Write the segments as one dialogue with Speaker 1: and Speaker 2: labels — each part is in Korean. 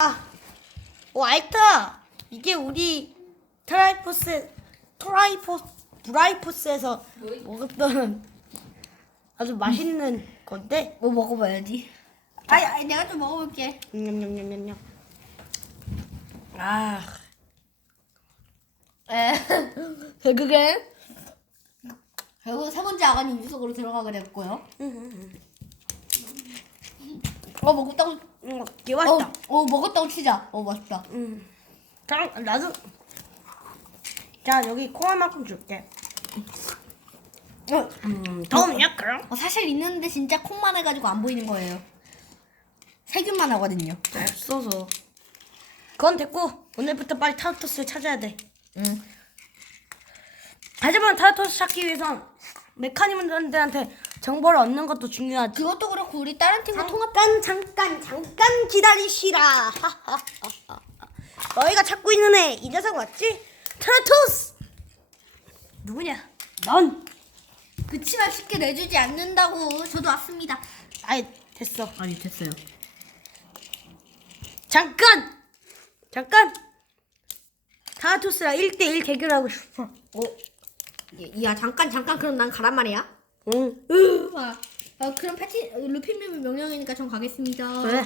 Speaker 1: 아, 오 알타. 이게 우리 트라이포스 트라이포 브라이포스에서 먹었던 아주 맛있는 건데.
Speaker 2: 뭐 먹어봐야지. 아니, 아니 내가 좀 먹어볼게.
Speaker 1: 냠냠냠냠냠. 아,
Speaker 2: 에. 결국엔 결국 세 번째 아가님 입속으로 들어가게 됐고요. 어 먹었다고.
Speaker 1: 음, 되게 맛있다.
Speaker 2: 어, 어 먹었다고 치자. 어 맛있다.
Speaker 1: 음. 그럼 나도. 자 여기 콩알만큼 줄게.
Speaker 2: 어,
Speaker 1: 음, 더우냐 그럼?
Speaker 2: 어, 사실 있는데 진짜 콩만 해가지고 안 보이는 거예요. 세균만 하거든요.
Speaker 1: 없어서. 그건 됐고 오늘부터 빨리 타르토스를 찾아야 돼.
Speaker 2: 응.
Speaker 1: 하지만 타르토스 찾기 위해선 메카니즘들한테 정보를 얻는 것도 중요하지.
Speaker 2: 그것도 그렇고 우리 다른 팀과 통합.
Speaker 1: 잠깐 잠깐 잠깐 기다리시라. 하하하하. 너희가 찾고 있는 애 이 녀석 맞지? 타르토스. 누구냐? 넌.
Speaker 2: 그치만 쉽게 내주지 않는다고 저도 왔습니다.
Speaker 1: 아이 됐어.
Speaker 2: 아니 됐어요.
Speaker 1: 잠깐 잠깐. 타르토스랑 1대1 대결하고 싶어.
Speaker 2: 어? 야 잠깐 잠깐 그럼 난 가란 말이야.
Speaker 1: 응.
Speaker 2: 아, 아 그럼 패티 루피님의 명령이니까 전 가겠습니다.
Speaker 1: 그래.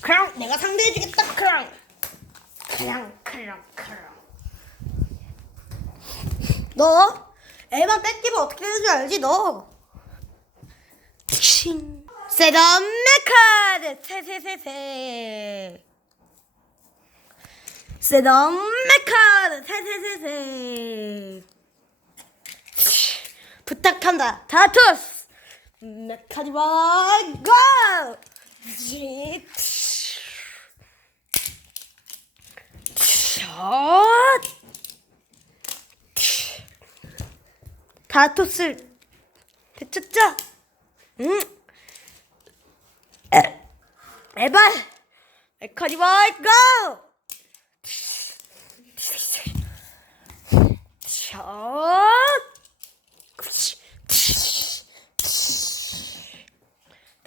Speaker 1: 그럼 내가 상대해주겠다. 그럼. 그냥 그럼 그럼. 너 애만 뺏기면 어떻게 되는 줄 알지 너? 칭. 세덤 메카드 세세세세. 세덤 메카드 세세세세. 부탁한다. 다투스. 메카디바 고! 다토스 배쳤자. 응. 에. 에발. 메카디바 고! 샷.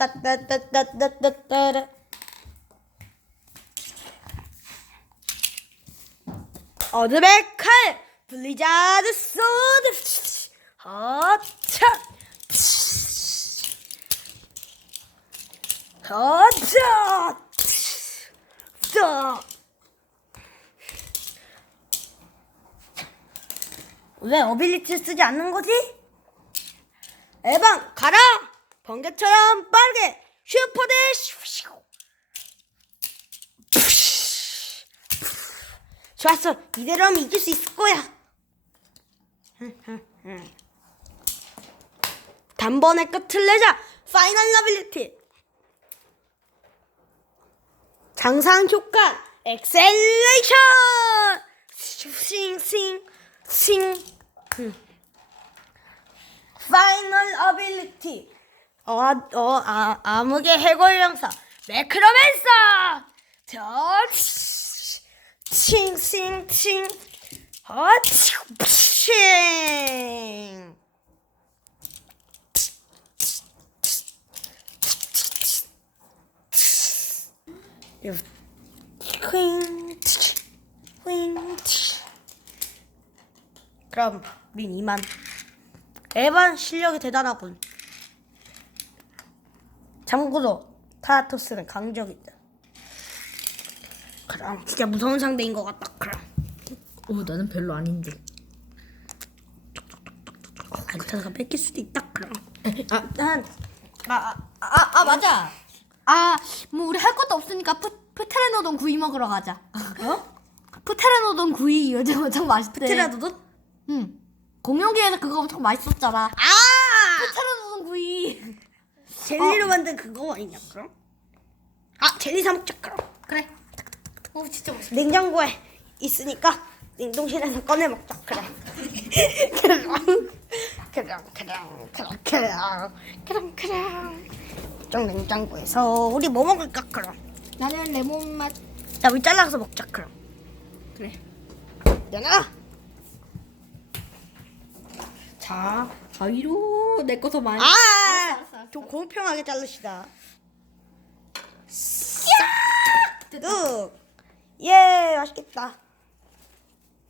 Speaker 1: 따따따따따따따 어드백 칼 블리자드 소드 허차 허차 왜 어빌리티를 쓰지 않는 거지? 에방 가라! 번개처럼 빠르게 슈퍼대시 좋았어. 이대로 하면 이길 수 있을 거야. 단번에 끝을 내자. 파이널 라빌리티 장상 효과. 엑셀레이션 싱싱 싱. 파이널 어빌리티 어, 어, 아, 암흑의 해골 영사. 매크로맨서! 저 칭칭칭. 윙. 그럼 우린 이만. 에반 실력이 대단하군 참고로 타라토스는 강적이다 그럼 진짜 무서운 상대인 것 같다 그럼
Speaker 2: 오 나는 별로 아닌데.
Speaker 1: 알타가 뺏길 수도 있다 그럼
Speaker 2: 아,
Speaker 1: 난
Speaker 2: 아, 아, 아 맞아. 아, 뭐 우리 할 것도 없으니까 푸, 푸테레노돈 구이 먹으러 가자.
Speaker 1: 어?
Speaker 2: 푸테레노돈 구이 요즘 엄청 맛있대.
Speaker 1: 트라도도?
Speaker 2: 응. 공룡기에서 그거 엄청 맛있었잖아.
Speaker 1: 아. 젤리로 만든 그거 아니냐 그럼? 아 젤리 사 먹자 그럼
Speaker 2: 그래. 오 진짜 맛있어.
Speaker 1: 냉장고에 있으니까 냉동실에서 꺼내 먹자 그래 그럼 그럼 그럼 그럼 그럼 그럼 그럼 좀 냉장고에서 우리 뭐 먹을까 그럼
Speaker 2: 나는 레몬 맛.
Speaker 1: 자 우리 잘라서 먹자 그럼
Speaker 2: 그래.
Speaker 1: 연아
Speaker 2: 자, 가위로 내거더 많이.
Speaker 1: 아
Speaker 2: 알았어, 알았어.
Speaker 1: 좀 공평하게 자르시다. 뚝. 예, 맛있겠다.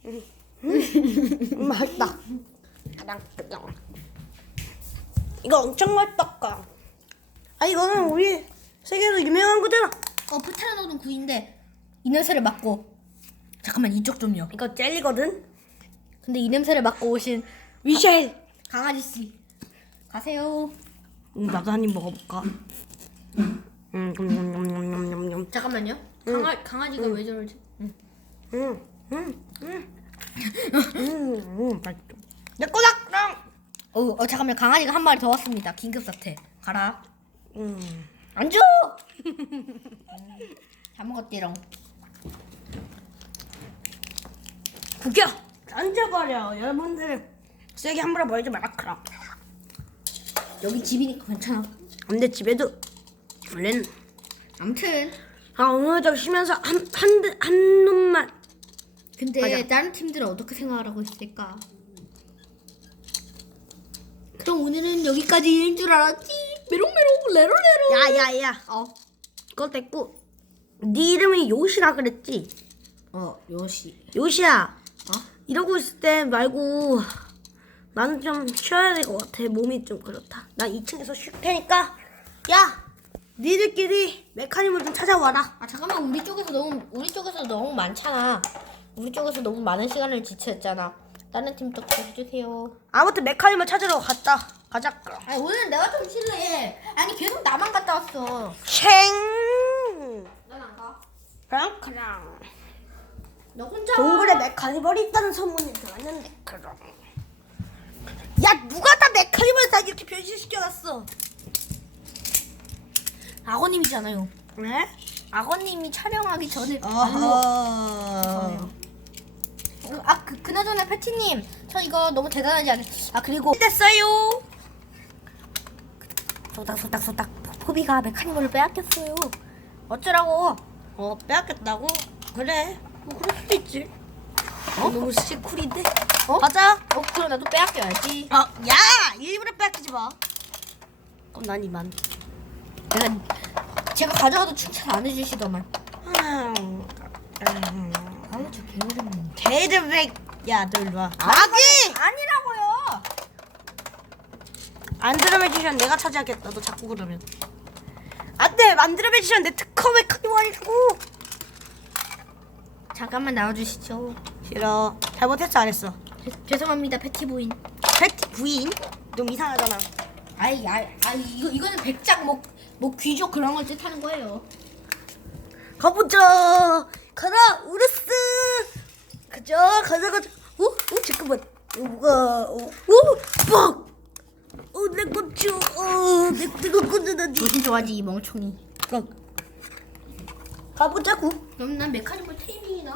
Speaker 1: 음, 음, 맛있다. 가장 가장. 이거 엄청 맛있다. 아 이거는 우리 세계에서 유명한 거잖아.
Speaker 2: 어 프테레노돈 구이인데 이 냄새를 맡고 잠깐만 이쪽 좀요.
Speaker 1: 이거 젤리거든.
Speaker 2: 근데 이 냄새를 맡고 오신
Speaker 1: 미셸.
Speaker 2: 강아지 씨 가세요.
Speaker 1: 음, 나도 한 입 먹어볼까? 음, 음, 음, 음, 음, 음, 음.
Speaker 2: 잠깐만요. 강아 강아지가 왜 저러지? 응.
Speaker 1: 음, 음, 음. 음, 음, 맛있어. 내 거다. 그럼.
Speaker 2: 어, 어 잠깐만 강아지가 한 마리 더 왔습니다. 긴급 사태. 가라.
Speaker 1: 음.
Speaker 2: 안 줘. 잘 먹었디롱.
Speaker 1: 구겨. 앉아버려. 여러분들 세게 함부로 벌지 마라 그럼.
Speaker 2: 여기 집이니까 괜찮아.
Speaker 1: 근데 집에도 원래는
Speaker 2: 아무튼
Speaker 1: 아 오늘 좀 쉬면서 한한한 한 놈만
Speaker 2: 근데
Speaker 1: 맞아.
Speaker 2: 다른 팀들은 어떻게 생각을 하고 있을까? 그럼 오늘은 여기까지인 줄 알았지. 메롱메롱 레로레로.
Speaker 1: 야야야
Speaker 2: 어.
Speaker 1: 그거 됐고 네 이름이 요시라 그랬지
Speaker 2: 어 요시.
Speaker 1: 요시야
Speaker 2: 어?
Speaker 1: 이러고 있을 때 말고 나는 좀 쉬어야 될 것 같아 몸이 좀 그렇다 나 2층에서 쉴 테니까 야 니들끼리 메카니멀 좀 찾아와라
Speaker 2: 아 잠깐만 우리 쪽에서 너무 우리 쪽에서 너무 많잖아. 우리 쪽에서 너무 많은 시간을 지체했잖아. 다른 팀도 해주세요.
Speaker 1: 아무튼 메카니멀 찾으러 갔다 가자 그럼
Speaker 2: 아 오늘 내가 좀 실례. 아니 계속 나만 갔다 왔어. 쉥난안 가.
Speaker 1: 그랑크랑
Speaker 2: 너 혼자.
Speaker 1: 동굴에 메카니멀이 있다는 소문이 들었는데 그럼 야 누가 다 메카니멀 다 이렇게 변신시켜놨어
Speaker 2: 악어님이잖아요.
Speaker 1: 네?
Speaker 2: 악어님이 촬영하기 전에
Speaker 1: 어허
Speaker 2: 아, 그, 그나저나 패티님, 저 이거 너무 대단하지 않아요? 아, 그리고.
Speaker 1: 됐어요
Speaker 2: 소닥소닥소닥. 포비가 메카니멀을 빼앗겼어요. 어쩌라고?
Speaker 1: 어 빼앗겼다고? 그래 뭐 그럴 수도 있지 어? 너무 시쿨인데
Speaker 2: 어?
Speaker 1: 맞아
Speaker 2: 어, 그럼 나도 빼앗겨야지.
Speaker 1: 어, 야 일부러 빼앗기지 마 그럼 난 이만
Speaker 2: 내가, 제가 가져가도 칭찬 안 해주시더만.
Speaker 1: 음, 음,
Speaker 2: 아유, 저 게으름님.
Speaker 1: 게이드백 야 너 일로 와! 아기
Speaker 2: 아니라고요!
Speaker 1: 안드로메디션 내가 차지하겠다 너 자꾸 그러면 안 돼 안드로메디션 내 특허 메카니멀이라고
Speaker 2: 잠깐만 나와주시죠.
Speaker 1: 싫어 잘못했어 안 했어
Speaker 2: 죄, 죄송합니다, 패티 부인.
Speaker 1: 패티 부인 좀 이상하잖아
Speaker 2: 아이, 아이, 아이, 이거, 이거는 백작, 뭐, 뭐, 귀족 그런 걸 뜻하는 거예요.
Speaker 1: 가보자 가라 우르스 가자 가자 가자 어? 어 잠깐만 어, 뭐가 어? 어? 빡! 어, 내 꽃주 어, 내, 내가 건져다니
Speaker 2: 무슨 좋아하지, 이 멍청이.
Speaker 1: 그럼 가보자고
Speaker 2: 그럼 난 메카니멀 테이밍이다.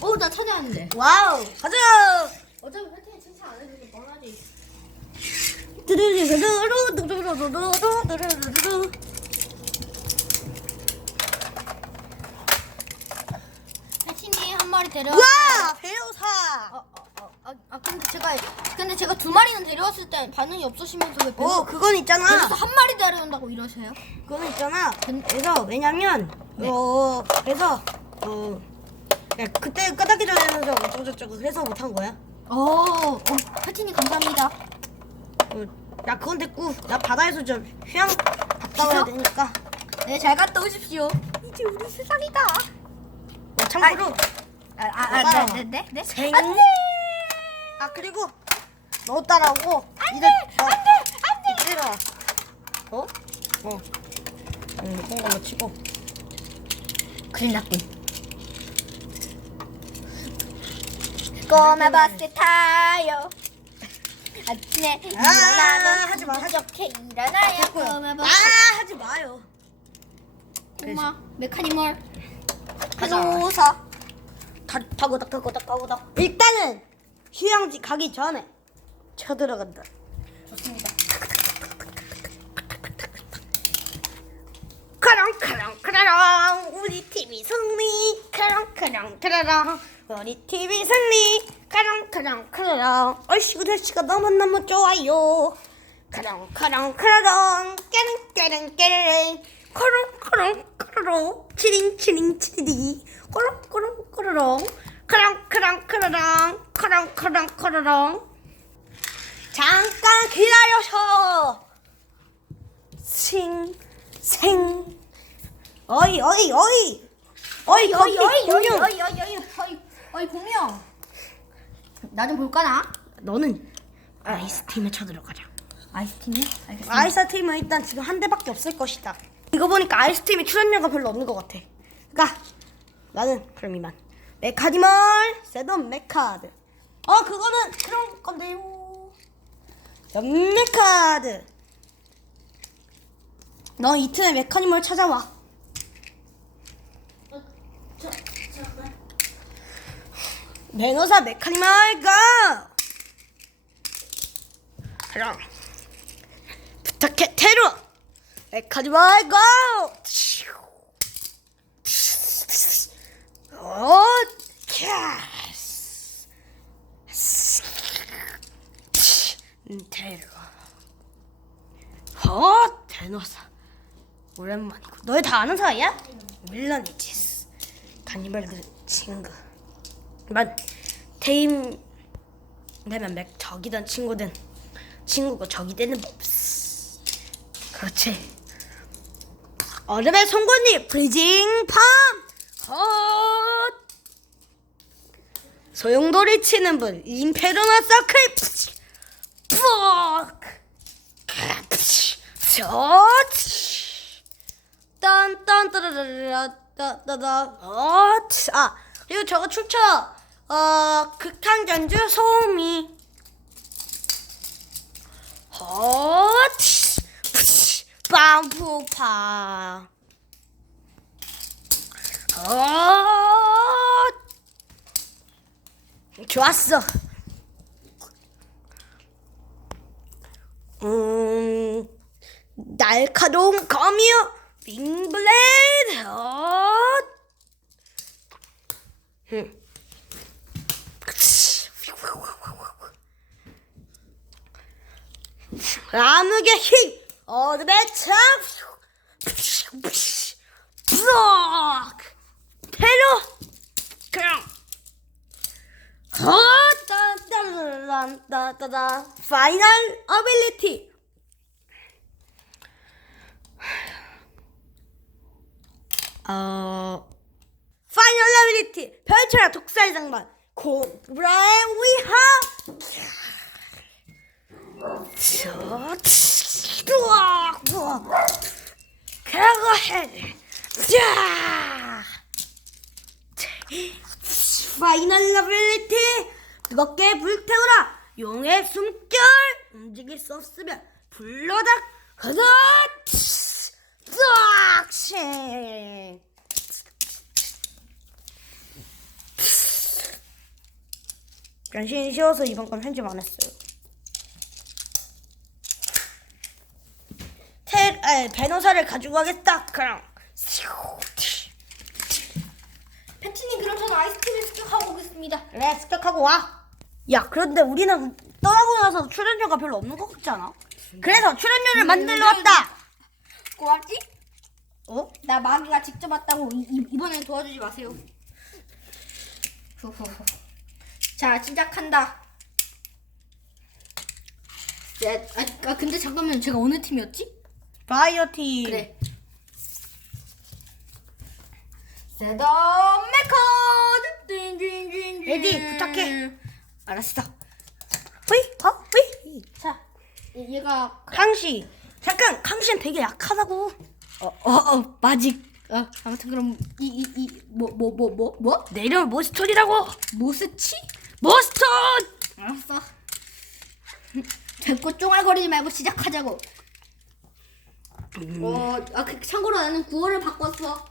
Speaker 2: 어, 나 찾아왔는데.
Speaker 1: 와우 가자
Speaker 2: 어차피 패티는 칭찬 안 해주지 뻔하지.
Speaker 1: 두두두두두두두두두두두두두두.
Speaker 2: 패티님 한 마리 데려.
Speaker 1: 와 배우사
Speaker 2: 어, 어, 어, 아, 아, 근데 제가 근데 제가 두 마리는 데려왔을 때 반응이 없으시면서 왜
Speaker 1: 오
Speaker 2: 배서
Speaker 1: 그건 있잖아
Speaker 2: 배에서 한 마리 데려온다고 이러세요?
Speaker 1: 그건 있잖아 그래서 왜냐면 어 그래서 어 야, 그때 까닭기 전에는 어쩌고 저쩌고 그래서 못한 거야
Speaker 2: 어, 어 패티님 감사합니다.
Speaker 1: 어, 야 그건 됐고 나 바다에서 좀 휴양 갔다 와야? 되니까
Speaker 2: 네, 잘 갔다 오십시오. 이제 우리 세상이다.
Speaker 1: 어, 참고로
Speaker 2: 아, 아,
Speaker 1: 따라와.
Speaker 2: 아, 네, 네, 네, 네.
Speaker 1: 생-
Speaker 2: 안 돼!
Speaker 1: 아 그리고 너 따라오고
Speaker 2: 안 돼!
Speaker 1: 어,
Speaker 2: 안 돼! 안 돼!
Speaker 1: 이리라 어? 어 응, 그런 걸로 치고
Speaker 2: 큰일 났군. 꼬마 버스 타요. 아침에
Speaker 1: 아,
Speaker 2: 일어나면
Speaker 1: 하지 마, 하지 마.
Speaker 2: 이렇게 일어나요.
Speaker 1: 아
Speaker 2: 꼬마 버스.
Speaker 1: 하지 마요
Speaker 2: 꼬마 메카니멀.
Speaker 1: 가자.
Speaker 2: 해조사.
Speaker 1: 다, 타고닥 타고닥 타고닥 일단은 휴양지 가기 전에 쳐들어간다
Speaker 2: 좋습니다.
Speaker 1: 크랑크랑 크라랑 우리 팀이 승리 크랑크랑 크라랑 우리 팀이 승리 크랑크랑 크라랑 얼씨구 날씨가 너무너무 좋아요 크랑크랑 크라랑 깨릉깨릉 깨릉 크랑크랑 크라랑 치링 치링 치리리 크랑크랑 크라랑 크랑크랑 크라랑 크랑크랑 크라랑 잠깐 기다려서 생, 생, 어이, 어이, 어이, 어이,
Speaker 2: 어이 어이 어이. 어이 어이 어이 어이 어이 공룡. 나좀 볼까나?
Speaker 1: 너는 아이스팀에 쳐들어가자.
Speaker 2: 아이스팀이요? 알겠습니다.
Speaker 1: 아이스팀은 일단 지금 한 대밖에 없을 것이다. 이거 보니까 아이스팀이 출연료가 별로 없는 것 같아. 그러니까 나는 그럼 이만. 메카디멀 세던 메카드. 어 그거는 그런 건데요. 연메카드. 너 이틀에 메카니멀 찾아와.
Speaker 2: 어, 저 잠깐.
Speaker 1: 메카니멀 고! 그럼 부탁해 캐스. 음, 테루. 어 변호사. 오랜만이고. 너희 다 아는 사이야? 물론이지. 카니발들 친구 만 테임 되면 맥 적이던 친구든 친구가 적이 되는 법. 그렇지. 얼음의 송곳니 브리징 팜. 헛. 소용돌이 치는 분 임페르나 서클. 푹. 저. 딴딴따라라라따따다. 어. 아 그리고 저거 출처. 어 극한 전주 소음이. 헛. 빵푸파. 어. 좋았어. 음, 날카로운 검이요. 빙블레이드. 어. 음. 암흑의 힘. 어드벤 참. 브록. 테러. 그냥. 따따따따따따 파이널 어빌리티 어 파이널 어빌리티 펼쳐라 독살 장관 고브라의 위하 저 우와 우와 그거 해! 자. 파이널 러빌리티! 뜨겁게 불태우라! 용의 숨결! 움직일 수 없으면 불러다 가자 싹시 간신히 쉬어서 이번 건 편집 안 했어요 테, 에, 변호사를 가지고 가겠다 그럼
Speaker 2: 패티님 그럼 저는 아이스팀에 습격하고 오겠습니다.
Speaker 1: 그래 습격하고 와. 야 그런데 우리는 떠나고 나서 출연료가 별로 없는 것 같지 않아? 그래서 출연료를 만들러 왔다.
Speaker 2: 고맙지?
Speaker 1: 어?
Speaker 2: 나 마귀가 직접 왔다고 이, 이, 이번엔 도와주지 마세요. 후후후. 자 시작한다. 셋. 아, 아 근데 잠깐만 제가 어느 팀이었지?
Speaker 1: 바이오티.
Speaker 2: 그래. 셋업 메커드.
Speaker 1: 에디, 부탁해.
Speaker 2: 알았어.
Speaker 1: 호이 어 호이.
Speaker 2: 자 얘- 얘가
Speaker 1: 강씨 잠깐 강씨는 되게 약하다고.
Speaker 2: 어 어 어 마직. 어 아무튼 그럼 이 이 이 뭐 뭐 뭐 뭐 뭐?
Speaker 1: 내 이름은 모스톤이라고.
Speaker 2: 모스치?
Speaker 1: 모스톤.
Speaker 2: 알았어. 됐고 쫑알거리지 말고 시작하자고. 어, 아, 그, 참고로 나는 구호를 바꿨어.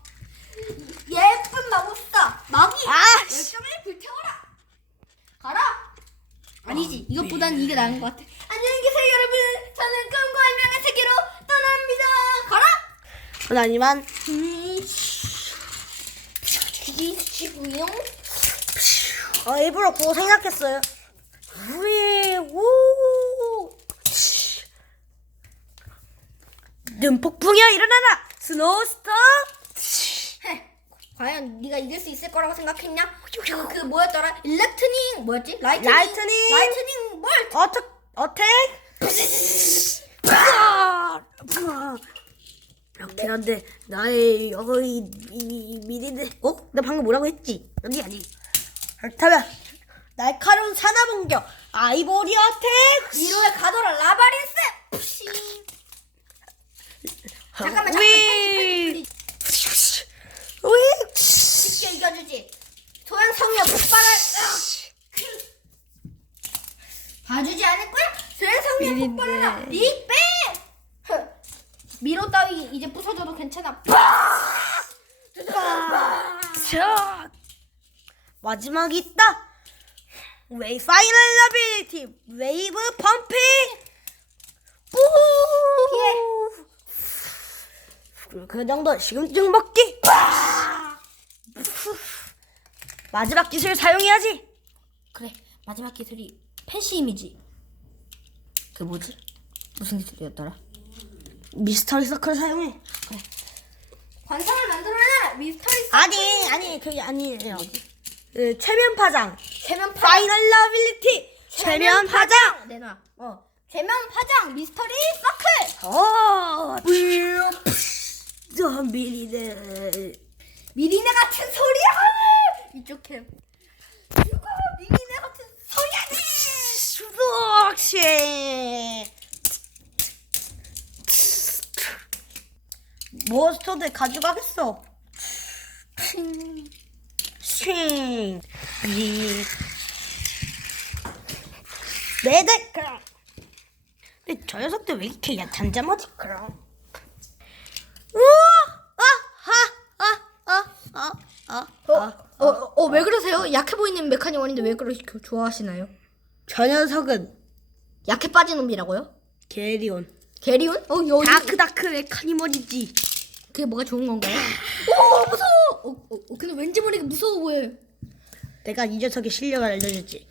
Speaker 2: 예쁜 마법사 마귀!
Speaker 1: 아,
Speaker 2: 열정을 불태워라. 가라. 아니지. 이것보단 이게 나은 것 같아. 안녕히 계세요 여러분. 저는 꿈과 희망의 세계로 떠납니다. 가라.
Speaker 1: 하지만.
Speaker 2: 기지치고 요
Speaker 1: 어, 일부러 그거 생각했어요. 우리 우 눈폭풍이야 일어나라 스노우스톰
Speaker 2: 과연 네가 이길 수 있을 거라고 생각했냐? 그, 그 뭐였더라? 일렉트닝 뭐였지? 라이트닝
Speaker 1: 라이트닝.
Speaker 2: 라이트닝 뭘?
Speaker 1: 어택 어택! 이렇게 한데 나의 여기 미- 미리들 어? 나 방금 뭐라고 했지? 아니 아니 그렇다면 날카로운 산화 공격 아이보리 어택
Speaker 2: 위로에 가둬라 라바린스 푸시. 잠깐만 잠깐만
Speaker 1: 위! 위!
Speaker 2: 쉽게 이겨주지 소양 성녀 폭발을 봐주지 않을 거야? 소양 성녀 빅뱅 흥. 미로 따위 이제 부서져도 괜찮아
Speaker 1: 마지막이 있다. 웨이 파이널 라빌리티 웨이브 펌핑. 우! 피해. 그 정도 지금쯤 먹기. 마지막 기술 사용해야지.
Speaker 2: 그래 마지막 기술이 펜시 이미지 그 뭐지? 무슨 기술이었더라?
Speaker 1: 미스터리 서클 사용해.
Speaker 2: 관상을 만들어내라 미스터리
Speaker 1: 아니 아니 그게 아니에요. 그 최면 파장.
Speaker 2: 최면 파장
Speaker 1: 파이널 라빌리티 최면 파장.
Speaker 2: 내놔 어 최면 파장 미스터리 서클
Speaker 1: 어. 저 미리네.
Speaker 2: 미리네 같은 소리야 이쪽 캠 누가 미리네 같은 소리야
Speaker 1: 수도학생. 몬스터들 가져가겠어. 싱. 이. 네네 그럼. 근데 저 녀석들 왜 이렇게 야 잠잠하지 그럼? 우와! 아하아아아아
Speaker 2: 어어 왜 그러세요? 약해 보이는 메카니멀인데 왜 그렇게 좋아하시나요?
Speaker 1: 저 녀석은
Speaker 2: 약해 빠진 놈이라고요?
Speaker 1: 게리온
Speaker 2: 게리온? 어 여기
Speaker 1: 다크다크 메카니멀이지
Speaker 2: 그게 뭐가 좋은 건가요? 오 무서워 어, 어, 어, 근데 왠지 모르게 무서워 보여요
Speaker 1: 내가 이 녀석의 실력을 알려줬지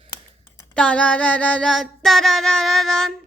Speaker 1: 따라라라라 따라라라란